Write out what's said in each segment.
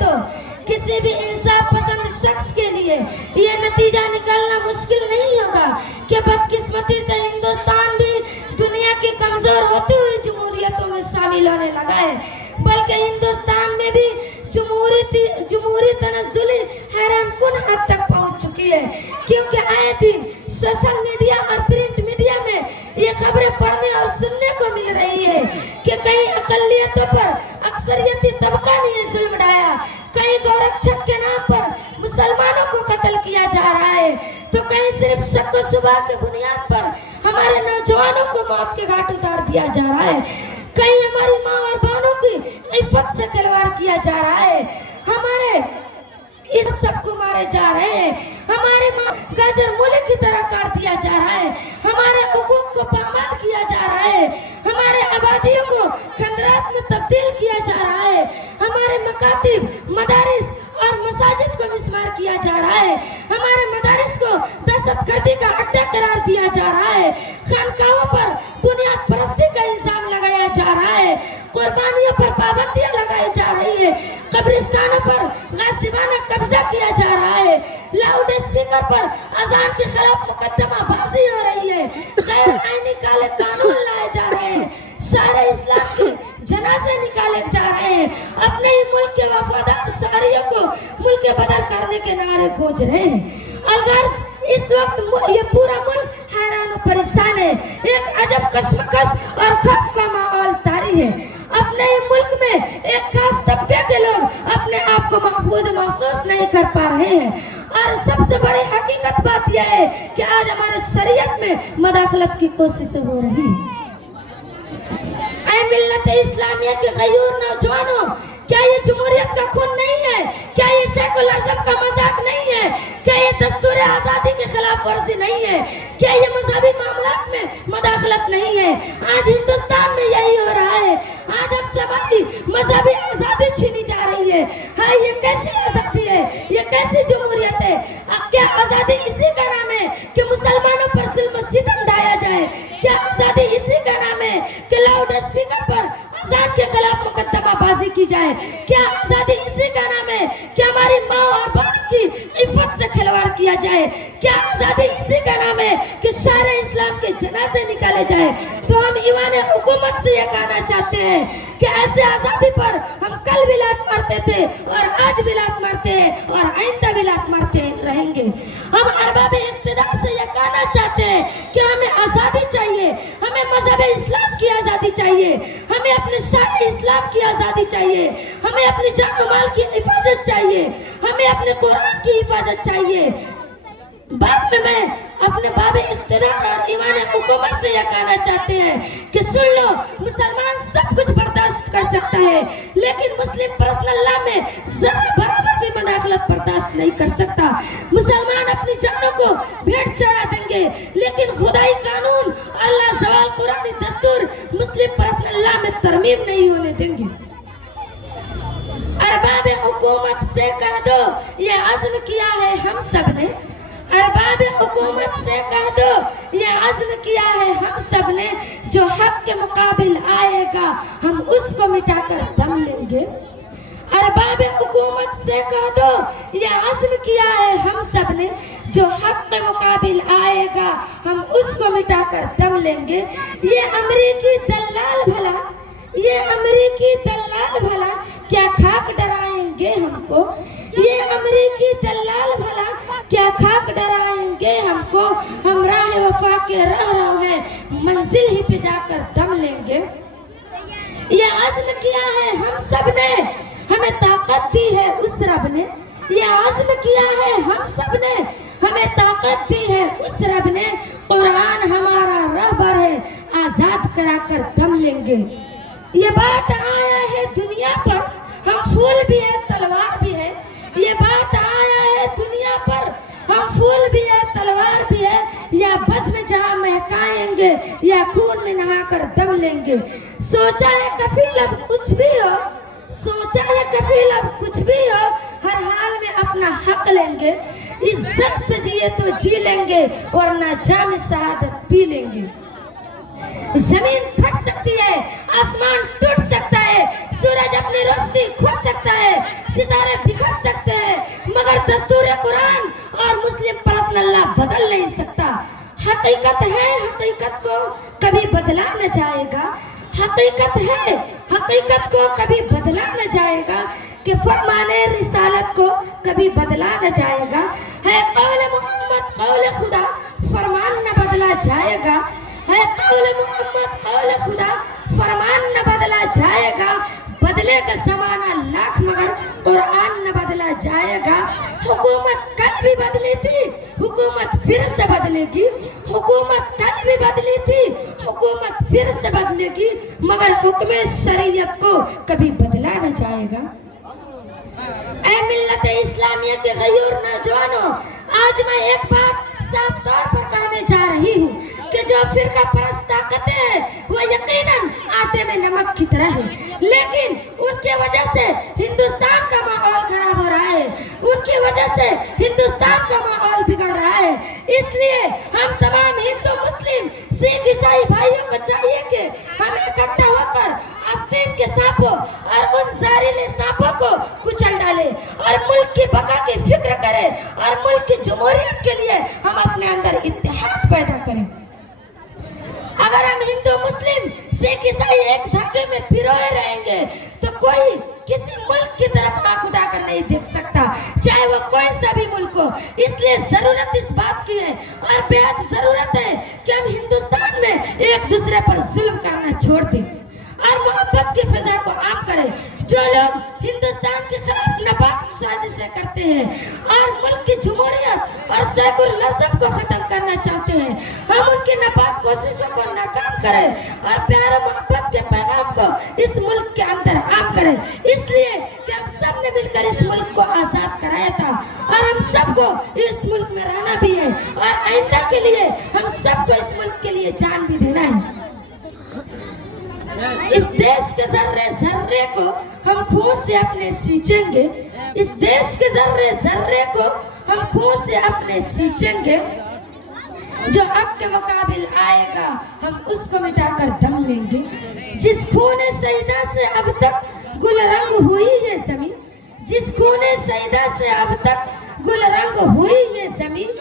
تو किसी भी इंसाफ पसंद शख्स के लिए ये नतीजा निकालना मुश्किल नहीं होगा कि बदकिस्मती से हिंदुस्तान भी दुनिया की कमजोर होती हुई जमहूरियतों में शामिल होने लगा है, बल्कि हिंदुस्तान में भी जमहूरी तनज़्ज़ुली हैरान कुन हद तक पहुंच चुकी है, क्योंकि आए दिन सोशल मीडिया और प्रिंट मीडिया में ये खबरें पढ़ने और सुनने को मिल रही है कि कई अक़लियतों पर अक्सरियती तबका ने जुल्म ढाया, कहीं गौरक्षक के नाम पर मुसलमानों को कत्ल किया जा रहा है, तो कहीं सिर्फ शक व शुबा के बुनियाद पर हमारे नौजवानों को मौत के घाट उतार दिया जा रहा है, कहीं हमारी माँ और बहनों की इफ़्फ़त से खिलवाड़ किया जा रहा है, हमारे इस सबको मारे जा रहे हैं, हमारे माँ गाजर मूली की तरह काट दिया जा रहा है, हमारे हुकूक को पामाल किया जा रहा है, हमारे आबादियों को खंडरात में तब्दील किया जा रहा है, हमारे मकातिब, मदारिस और मसाजिद को मिसमार किया जा रहा है, हमारे मदारिस को दहशतगर्दी का अड्डा करार दिया जा रहा है, खानकाहों पर बुनियाद परस्ती का इल्जाम लगाया जा रहा है, कुर्बानियों पर पाबंदियां लगाई जा रही है, कब्रिस्तानों पर गासिबाना कब्जा किया जा रहा है, लाउड स्पीकर पर अजान के खिलाफ मुकदमा बाजी हो रही है, गैर आईनी काले कानून लाए जा रहे हैं, सारे इस्लाम के जनाजे निकाले जा रहे हैं, अपने ही मुल्क के वफादार शहरियों को मुल्क के बदर करने के नारे गूंज रहे हैं। अलगर्ज इस वक्त ये पूरा मुल्क हैरान और परेशान है, एक अजब कश्मकश और खौफ का माहौल तारी है, अपने ही मुल्क में एक खास तबके के लोग अपने आप को महफूज महसूस नहीं कर पा रहे हैं, और सबसे बड़ी हकीकत बात यह है कि आज हमारे शरीयत में मदाखलत की कोशिश हो रही है। ऐ मिल्लत इस्लामिया के गयूर नौजवानों, क्या ये जमहूरियत का खून नहीं है? क्या ये सेकुलरिज्म का मजाक नहीं है? क्या ये दस्तूर आज़ादी के खिलाफ वर्जी नहीं है? क्या ये मजहबी मामलात में मदाखलत नहीं है? आज हिंदुस्तान में यही हो रहा है, आज हम हमारी मजहबी आज़ादी छीनी जा रही है। हाँ, ये कैसी आज़ादी है? ये कैसी जमहूरियत है? क्या आज़ादी इसी का नाम है कि मुसलमानों पर जुल्म सितम ढाया जाए? क्या आज़ादी इसी का नाम है कि लाउड स्पीकर पर अजान के खिलाफ मुकदमा बाजी की जाए? क्या आज़ादी इसी का नाम है कि हमारी माँ और बहनों की इफ़्फ़त से खिलवाड़ किया जाए? क्या आज़ादी इसी का नाम है कि सारे इस्लाम के जनाजे निकाले जाए? तो हम ईवान हुकूमत से ये कहना चाहते हैं कि ऐसे आज़ादी पर हम कल भी लात मारते थे और आज भी लात मारते हैं और आइंदा भी लात मारते रहेंगे। हम अरबाब इक़्तिदार से ये कहना चाहते हैं कि हमें आज़ादी चाहिए, हमें मज़हब इस्लाम की आज़ादी चाहिए, हमें अपने सारे इस्लाम की आज़ादी चाहिए, हमें अपनी जान माल की हिफाजत चाहिए, हमें अपने कुरान की हिफाजत चाहिए। बाद में मैं अपने बाब इख्तियार और ईमान हुकूमत से यह कहना चाहते हैं कि सुन लो, मुसलमान सब कुछ बर्दाश्त कर सकता है, लेकिन मुस्लिम पर्सनल लॉ में जरा बराबर भी मदाखलत बर्दाश्त नहीं कर सकता। मुसलमान अपनी जानों को भेंट चढ़ा देंगे, लेकिन खुदाई कानून, अल्लाह सवाल, कुरानी दस्तूर मुस्लिम पर्सनल लॉ में तरमीम नहीं होने देंगे। अरबाब हुकूमत से कह दो, ये अज़्म किया है हम सब ने। अरबाब हुकूमत से कह दो, ये अज़्म किया है हम सब ने, जो हक के मुकाबिल आएगा हम उसको मिटाकर दम लेंगे। अरबाब हुकूमत से कह दो, ये अज़्म किया है हम सब ने, जो हक के मुकाबिल आएगा हम उसको मिटाकर दम लेंगे। ये अमरीकी दलाल भला, ये अमरीकी दलाल भला क्या खाक डराएंगे हमको? ये अमरीकी दलाल भला क्या खाक डराएंगे हमको? हम राह वफा के रह रहे हैं, मंजिल ही पे जाकर दम लेंगे। ये अज़्म किया है हम सब ने, हमें ताकत दी है उस रब ने। ये अज़्म किया है हम सब ने, हमें ताकत दी है उस रब ने। कुरान हमारा रहबर है, आज़ाद कराकर दम लेंगे। ये बात आया है दुनिया पर, हम फूल भी है तलवार भी है। ये बात आया है दुनिया पर, हम फूल भी है तलवार भी है। या बस में जहाँ महकाएंगे या खून में नहाकर दम लेंगे। सोचा है कफील अब कुछ भी हो, सोचा है कफील अब कुछ भी हो, हर हाल में अपना हक लेंगे। इज्जत से जिए तो जी लेंगे, वरना जाम शहादत पी लेंगे। जमीन फट सकती है, आसमान टूट सकता है, सूरज अपनी रोशनी खो सकता है, सितारे बिखर सकते हैं, मगर दस्तूर कुरान और मुस्लिम पर्सन अल्लाह बदल नहीं सकता। हकीकत है, हकीकत को कभी बदला न जाएगा। हकीकत है, हकीकत को कभी बदला न जाएगा कि फरमाने रिसालत को कभी बदला न जाएगा। है कौल मोहम्मद कौल खुदा, फरमान न बदला जाएगा। है कौल मोहम्मद कौल खुदा, फरमान न बदला जाएगा। बदलेगा ज़माना लाख मगर कुरान न बदला जाएगा। हुकूमत कल भी बदली थी, हुकूमत फिर से बदलेगी। हुकूमत कल भी बदली थी, हुकूमत फिर से बदलेगी, मगर हुक्म शरीयत को कभी बदला न जाएगा। ऐ मिल्लत इस्लामिया के गयूर नौजवानों, आज मैं एक बात साफ तौर पर कहने जा रही हूँ कि जो फिरका परस्त ताकतें हैं वो यकीनन आटे में नमक की तरह है, लेकिन उनके वजह से हिंदुस्तान का माहौल खराब हो रहा है, उनकी वजह से हिंदुस्तान का माहौल बिगड़ रहा है। इसलिए हम तमाम हिंदू मुस्लिम सिख ईसाई भाइयों को चाहिए कि हम इकट्ठा होकर आस्तीन के सांपों और उन जहरीले सांपों को कुचल डाले और मुल्क की बका की फिक्र करें और मुल्क की जमहूरियत के लिए हम अपने अंदर इत्तेहाद पैदा करें। अगर हम हिंदू मुस्लिम सिख ईसाई एक धागे में पिरोए रहेंगे तो कोई किसी मुल्क की तरफ आंख उठाकर नहीं देख सकता, चाहे वो कोई सा भी मुल्क हो। इसलिए जरूरत इस बात की है और बेहद जरूरत है कि हम हिंदुस्तान में एक दूसरे पर जुल्म करना छोड़ दें और मोहब्बत की फिजा को आम करें। जो लोग हिंदुस्तान के खिलाफ नापाक साजिशें करते हैं और मुल्क की जमहूरियत और सेकुलरिज्म को खत्म करना चाहते हैं, हम उनकी नापाक कोशिशों को नाकाम करें और प्यार और मोहब्बत के पैगाम को इस मुल्क के अंदर आम करें। इसलिए कि हम सब ने मिलकर इस मुल्क को आजाद कराया था और हम सबको इस मुल्क में रहना भी है और आइंदा के लिए हम सबको इस मुल्क के लिए जान भी देना है। इस देश के जर्रे जर्रे को हम खून से अपने सींचेंगे, इस देश के जर्रे जर्रे को हम खून से अपने सींचेंगे। जो अब के मुकाबिल आएगा हम उसको मिटाकर दम लेंगे। जिस खून शहीदा से अब तक गुल रंग हुई ये जमीन, जिस खून शहीदा से अब तक गुल रंग हुई ये जमीन,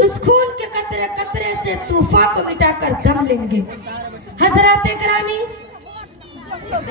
उस खून के कतरे कतरे से तूफान को मिटाकर दम लेंगे। हजरत ग्रामी,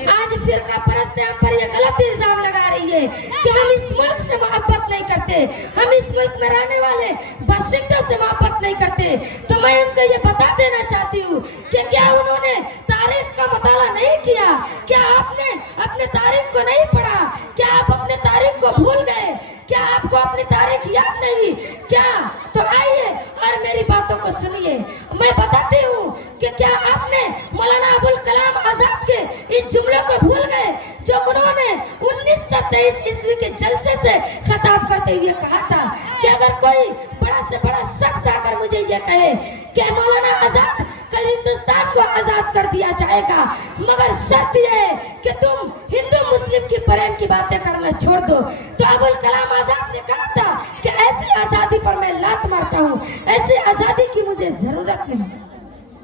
आज फिरका परस्त हम पर ये गलत इल्जाम लगा रही है कि हम इस मुल्क से मोहब्बत नहीं करते, हम इस मुल्क में रहने वाले बाशिंदों से मोहब्बत नहीं करते। तो मैं उनको ये बता देना चाहती हूँ कि क्या उन्होंने तारीख का मुताला नहीं किया? क्या आपने अपने तारीख को नहीं पढ़ा? क्या आप अपने तारीख को भूल गए? क्या आपको अपनी तारीख याद नहीं क्या? तो आइए और मेरी बातों को सुनिए। मैं बताती हूँ कि क्या आपने मौलाना अबुल कलाम आजाद के इन जुमलों को भूल गए जो उन्होंने 1923 ईस्वी के जलसे से खिताब करते हुए कहा था कि अगर कोई बड़ा से बड़ा शख्स आकर मुझे ये कहे कि मौलाना आजाद कल हिंदुस्तान को आजाद कर दिया जाएगा, मगर शर्त यह है कि तुम हिंदू मुस्लिम की प्रेम की बातें करना छोड़ दो, तो अबुल कलाम आजाद ने कहा था कि ऐसी आजादी पर मैं लात मारता हूँ, ऐसी आजादी की मुझे जरूरत नहीं।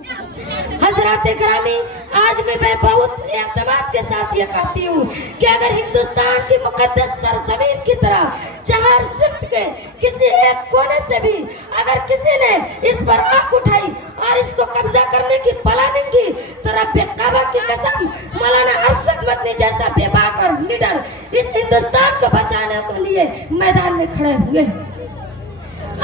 हजरत ग्रामी, आज मैं बहुत एतमाद के साथ ये कहती हूँ कि अगर हिंदुस्तान की मुकद्दस सरजमीन की तरह चार सिमत के किसी एक कोने से भी अगर किसी ने इस पर आंख उठाई और इसको कब्जा करने की प्लानिंग की तो रब्बे काबा की कसम मौलाना अरशद मदनी जैसा बेबाक और निडर इस हिंदुस्तान को बचाने के लिए मैदान में खड़े हुए।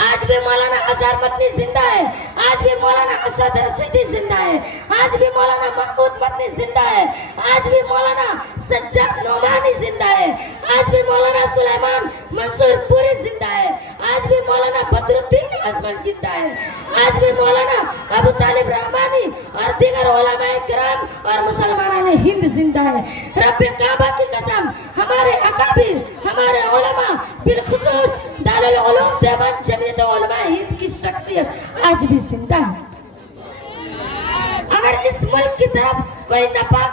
आज भी मौलाना अजहर मदनी जिंदा है, आज भी मौलाना अरशद रशीदी जिंदा है, आज भी मौलाना महमूद मदनी जिंदा है, आज भी मौलाना सज्जाद नौमानी जिंदा है, आज भी मौलाना सुलेमान मंसूर पूरी जिंदा है, आज भी मौलाना बदरुद्दीन अजमल जिंदा है, आज भी मौलाना अबू तालिब रहमानी और दीगर उलमाए किराम और मुसलमानाने हिंद जिंदा है। रब्बे काबा की कसम हमारे अकाबिर, हमारे उलमा, बिलखुसूस दारुल उलूम देवबंद जमीयत उलमाए हिंद की शख्सियत आज भी जिंदा है। अगर इस मुल्क की तरफ कोई नापाक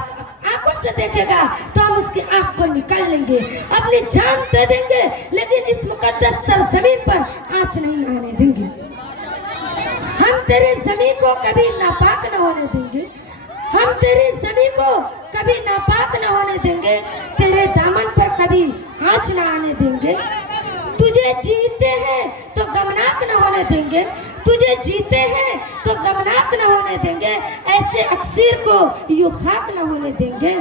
आंखों से देखेगा तो हम उसकी आंख को निकाल लेंगे, अपनी जान दे देंगे, लेकिन इस मुकद्दस सरजमीन पर आंच नहीं आने देंगे। ہم تیرے زمین کو کبھی ناپاک نہ ہونے دیں گے، ہم تیرے زمین کو کبھی ناپاک نہ ہونے دیں گے، تیرے دامن پر کبھی آنچ نہ آنے دیں گے۔ تجھے جیتے ہیں تو غمناک نہ ہونے دیں گے، تجھے جیتے ہیں تو غمناک نہ ہونے دیں گے، ایسے اکثیر کو یوں خاک نہ ہونے دیں گے۔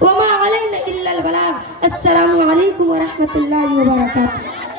وما علینا الا البلاغ۔ السلام علیکم ورحمۃ اللہ وبرکاتہ۔